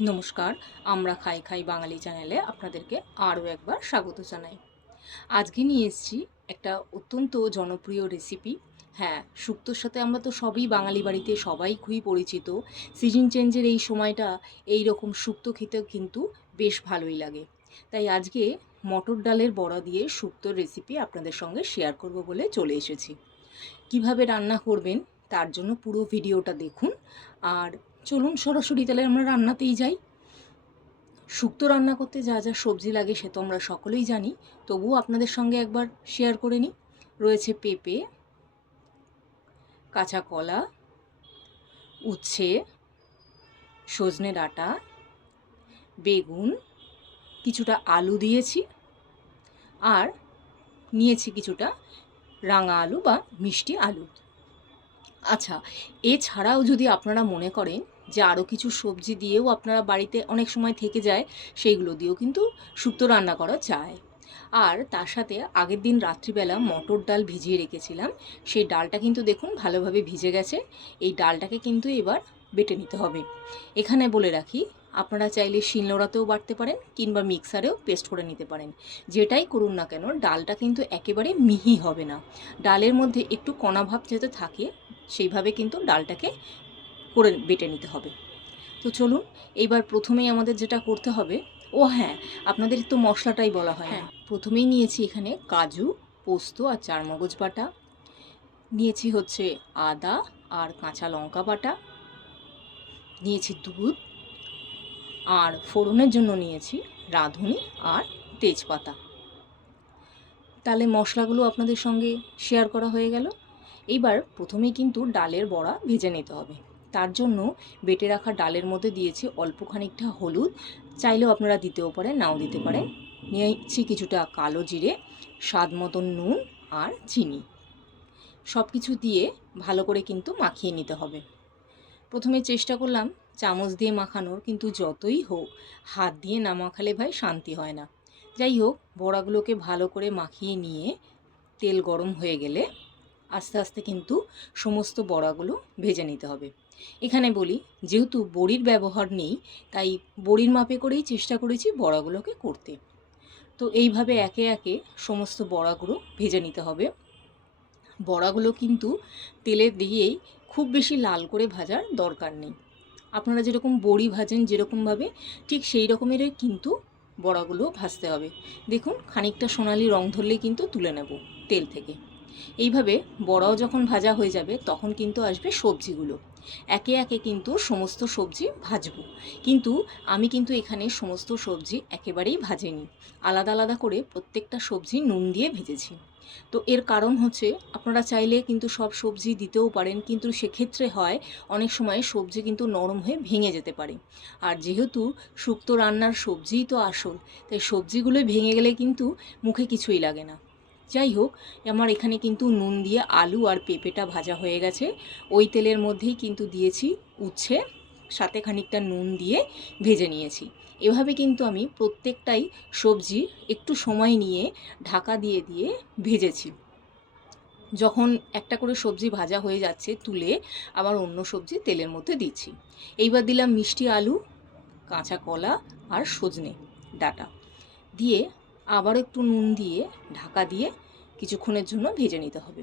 নমস্কার, আমরা খাই খাই বাঙালি চ্যানেলে আপনাদেরকে আরও একবার স্বাগত জানাই। আজকে নিয়ে এসেছি একটা অত্যন্ত জনপ্রিয় রেসিপি হ্যাঁ শুক্তোর সাথে আমরা তো সবই বাঙালি বাড়িতে সবাই খুবই পরিচিত। সিজন চেঞ্জের এই সময়টা এই রকম শুক্তো খেতে কিন্তু বেশ ভালোই লাগে। তাই আজকে মটর ডালের বড়া দিয়ে শুক্তোর রেসিপি আপনাদের সঙ্গে শেয়ার করব বলে চলে এসেছি। কীভাবে রান্না করবেন তার জন্য পুরো ভিডিওটা দেখুন। আর চলুন সরাসরি তাহলে আমরা রান্নাতেই যাই। শুক্তো রান্না করতে যা যা সবজি লাগে সে তো আমরা সকলেই জানি, তবুও আপনাদের সঙ্গে একবার শেয়ার করে নিই। রয়েছে পেঁপে, কাঁচা কলা, উচ্ছে, সজনে ডাঁটা, বেগুন, কিছুটা আলু দিয়েছি, আর নিয়েছি কিছুটা রাঙা আলু বা মিষ্টি আলু। আচ্ছা এছাড়াও যদি আপনারা মনে করেন যে আরও কিছু সবজি দিয়েও আপনারা বাড়িতে অনেক সময় থেকে যায়, সেইগুলো দিয়েও কিন্তু শুক্তো রান্না করা যায়। আর তার সাথে আগের দিন রাত্রিবেলা মটর ডাল ভিজিয়ে রেখেছিলাম, সেই ডালটা কিন্তু দেখুন ভালোভাবে ভিজে গেছে, এই ডালটাকে কিন্তু এবার বেটে নিতে হবে। এখানে বলে রাখি, আপনারা চাইলে শিলনোড়াতেও বাটতে পারেন কিংবা মিক্সারেও পেস্ট করে নিতে পারেন। যেটাই করুন না কেন, ডালটা কিন্তু একেবারে মিহি হবে না। ডালের মধ্যে একটু কণাভাব যাতে থাকে, সেইভাবে কিন্তু ডালটাকে করে বেটে নিতে হবে। তো চলুন এইবার প্রথমেই আমাদের যেটা করতে হবে ও হ্যাঁ আপনাদের তো মশলাটাই বলা হয় হ্যাঁ। প্রথমেই নিয়েছি এখানে কাজু পোস্ত আর চারমগজ বাটা। নিয়েছি হচ্ছে আদা আর কাঁচা লঙ্কা বাটা। নিয়েছি দুধ। আর ফোড়নের জন্য নিয়েছি রাঁধুনি আর তেজপাতা। তাহলে মশলাগুলো আপনাদের সঙ্গে শেয়ার করা হয়ে গেল। এইবার প্রথমেই কিন্তু ডালের বড়া ভেজে নিতে হবে। তার জন্য বেটে রাখা ডালের মধ্যে দিয়েছি অল্প খানিকটা হলুদ। চাইলেও আপনারা দিতেও পারেন, নাও দিতে পারেন। নিয়েছি কিছুটা কালো জিরে, স্বাদ মতন নুন আর চিনি। সব কিছু দিয়ে ভালো করে কিন্তু মাখিয়ে নিতে হবে। প্রথমে চেষ্টা করলাম চামচ দিয়ে মাখানোর, কিন্তু যতই হোক, হাত দিয়ে না মাখালে ভাই শান্তি হয় না। যাই হোক, বড়াগুলোকে ভালো করে মাখিয়ে নিয়ে তেল গরম হয়ে গেলে আস্তে আস্তে কিন্তু সমস্ত বড়াগুলো ভেজে নিতে হবে। এখানে বলি, যেহেতু বড়ির ব্যবহার নেই, তাই বড়ির মাপে করেই চেষ্টা করেছি বড়াগুলোকে করতে। তো এইভাবে একে একে সমস্ত বড়াগুলো ভেজে নিতে হবে। বড়াগুলো কিন্তু তেলে দিয়েই খুব বেশি লাল করে ভাজার দরকার নেই। আপনারা যেরকম বড়ি ভাজেন যেরকমভাবে, ঠিক সেই রকমেরই কিন্তু বড়াগুলো ভাজতে হবে। দেখুন, খানিকটা সোনালি রং ধরলেই কিন্তু তুলে নেব তেল থেকে। এইভাবে বড়াও যখন ভাজা হয়ে যাবে, তখন কিন্তু আসবে সবজিগুলো। একে একে কিন্তু সমস্ত সবজি ভাজব। কিন্তু আমি কিন্তু এখানে সমস্ত সবজি একেবারেই ভাজেনি। আলাদা আলাদা করে প্রত্যেকটা সবজি নুন দিয়ে ভেজেছি। তো এর কারণ হচ্ছে, আপনারা চাইলে কিন্তু সব সবজি দিতেও পারেন, কিন্তু সেক্ষেত্রে হয়, অনেক সময় সবজি কিন্তু নরম হয়ে ভেঙে যেতে পারে। আর যেহেতু শুক্তো রান্নার সবজিই তো আসল, তাই সবজিগুলো ভেঙে গেলে কিন্তু মুখে কিছুই লাগে না। যাই হোক, আমার এখানে কিন্তু নুন দিয়ে আলু আর পেঁপেটা ভাজা হয়ে গেছে। ওই তেলের মধ্যেই কিন্তু দিয়েছি উচ্ছে, সাথে খানিকটা নুন দিয়ে ভেজে নিয়েছি। এভাবে কিন্তু আমি প্রত্যেকটাই সবজি একটু সময় নিয়ে ঢাকা দিয়ে দিয়ে ভেজেছি। যখন একটা করে সবজি ভাজা হয়ে যাচ্ছে তুলে আবার অন্য সবজি তেলের মধ্যে দিচ্ছি। এইবার দিলাম মিষ্টি আলু, কাঁচা কলা আর সজনে ডাটা। দিয়ে আবার একটু নুন দিয়ে ঢাকা দিয়ে কিছুক্ষণের জন্য ভেজে নিতে হবে।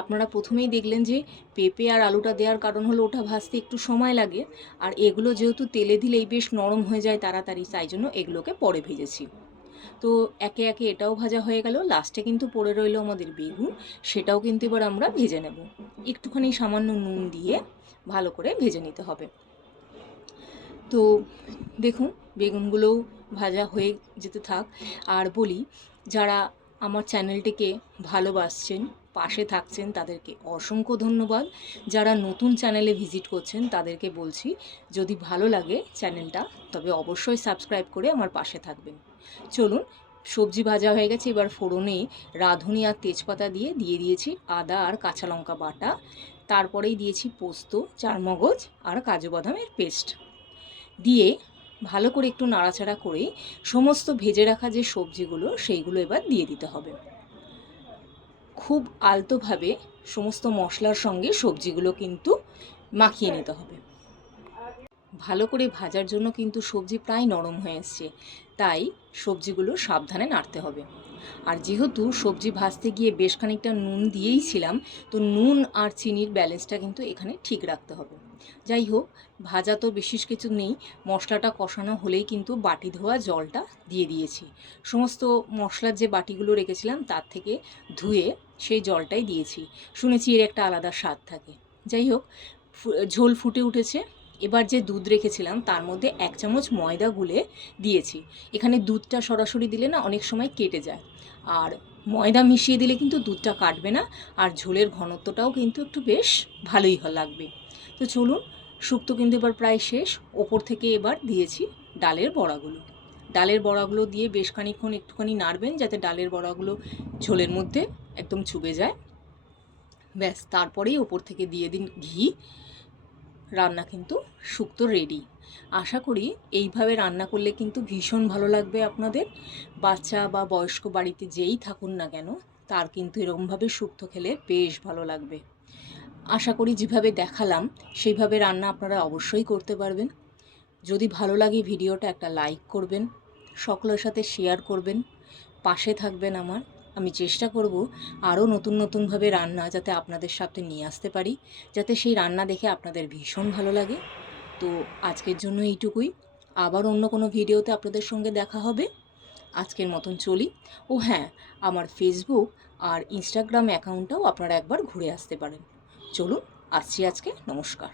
আপনারা প্রথমেই দেখলেন যে পেঁপে আর আলুটা দেওয়ার কারণ হলো ওটা ভাজতে একটু সময় লাগে, আর এগুলো যেহেতু তেলে দিলেই বেশ নরম হয়ে যায় তাড়াতাড়ি, তাই জন্য এগুলোকে পরে ভেজেছি। তো একে একে এটাও ভাজা হয়ে গেল, লাস্টে কিন্তু পড়ে রইল আমাদের বেগুন, সেটাও কিন্তু এবার আমরা ভেজে নেব। একটুখানি সামান্য নুন দিয়ে ভালো করে ভেজে নিতে হবে। তো দেখুন, বেগুনগুলোও ভাজা হয়ে যেতে থাক। আর বলি, যারা আমার চ্যানেলটিকে ভালোবাসছেন, পাশে থাকছেন তাদেরকে অসংখ্য ধন্যবাদ। যারা নতুন চ্যানেলে ভিজিট করছেন তাদেরকে বলছি, যদি ভালো লাগে চ্যানেলটা, তবে অবশ্যই সাবস্ক্রাইব করে আমার পাশে থাকবেন। চলুন, সবজি ভাজা হয়ে গেছে, এবার ফোড়নে রাঁধুনি আর তেজপাতা দিয়ে দিয়ে দিয়েছি আদা আর কাঁচা লঙ্কা বাটা। তারপরেই দিয়েছি পোস্ত, চারমগজ আর কাজু বাদামের পেস্ট। দিয়ে ভালো করে একটু নাড়াচাড়া করে সমস্ত ভেজে রাখা যে সবজিগুলো, সেইগুলো এবার দিয়ে দিতে হবে। খুব আলতোভাবে সমস্ত মশলার সঙ্গে সবজিগুলো কিন্তু মাখিয়ে নিতে হবে। ভালো করে ভাজার জন্য কিন্তু সবজি প্রায় নরম হয়ে এসছে, তাই সবজিগুলো সাবধানে নাড়তে হবে। আর যেহেতু সবজি ভাজতে গিয়ে বেশ খানিকটা নুন দিয়েই ছিলাম, তো নুন আর চিনির ব্যালেন্সটা কিন্তু এখানে ঠিক রাখতে হবে। যাই হোক, ভাজা তো বিশেষ কিছু নেই, মশলাটা কষানো হলেই কিন্তু বাটি ধোয়া জলটা দিয়ে দিয়েছি। সমস্ত মশলার যে বাটিগুলো রেখেছিলাম তার থেকে ধুয়ে সেই জলটাই দিয়েছি। শুনেছি এর একটা আলাদা স্বাদ থাকে। যাই হোক ঝোল ফুটে উঠেছে। এবার যে দুধ রেখেছিলাম তার মধ্যে এক চামচ ময়দা গুলে দিয়েছি। এখানে দুধটা সরাসরি দিলে না অনেক সময় কেটে যায়। আর ময়দা মিশিয়ে দিলে কিন্তু দুধটা কাটবে না, আর ঝোলের ঘনত্বটাও কিন্তু একটু বেশ ভালোই লাগবে। তো চলুন, শুক্তো কিন্তু এবার প্রায় শেষ। ওপর থেকে এবার দিয়েছি ডালের বড়াগুলো। ডালের বড়াগুলো দিয়ে বেশ খানিক্ষণ একটুখানি নাড়বেন যাতে ডালের বড়াগুলো ঝোলের মধ্যে একদম চুবে যায়। ব্যাস, তারপরেই ওপর থেকে দিয়ে দিন ঘি। রান্না কিন্তু শুক্তো রেডি আশা করি এইভাবে রান্না করলে কিন্তু ভীষণ ভালো লাগবে আপনাদের। বাচ্চা বা বয়স্ক বাড়িতে যেই থাকুন না কেন, তার কিন্তু এরকমভাবে শুক্তো খেলে বেশ ভালো লাগবে। আশা করি যেভাবে দেখালাম, সেইভাবে রান্না আপনারা অবশ্যই করতে পারবেন। যদি ভালো লাগে ভিডিওটা একটা লাইক করবেন, সকলের সাথে শেয়ার করবেন। পাশে থাকবেন আমার। আমি চেষ্টা করব আরও নতুন নতুনভাবে রান্না যাতে আপনাদের সাথে নিয়ে আসতে পারি, যাতে সেই রান্না দেখে আপনাদের ভীষণ ভালো লাগে। তো আজকের জন্য এইটুকুই। আবার অন্য কোনো ভিডিওতে আপনাদের সঙ্গে দেখা হবে। আজকের মতন চলি। ও হ্যাঁ আমার ফেসবুক আর ইনস্টাগ্রাম অ্যাকাউন্টটাও আপনারা একবার ঘুরে আসতে পারেন। চলুন, আসছি আজকে। নমস্কার।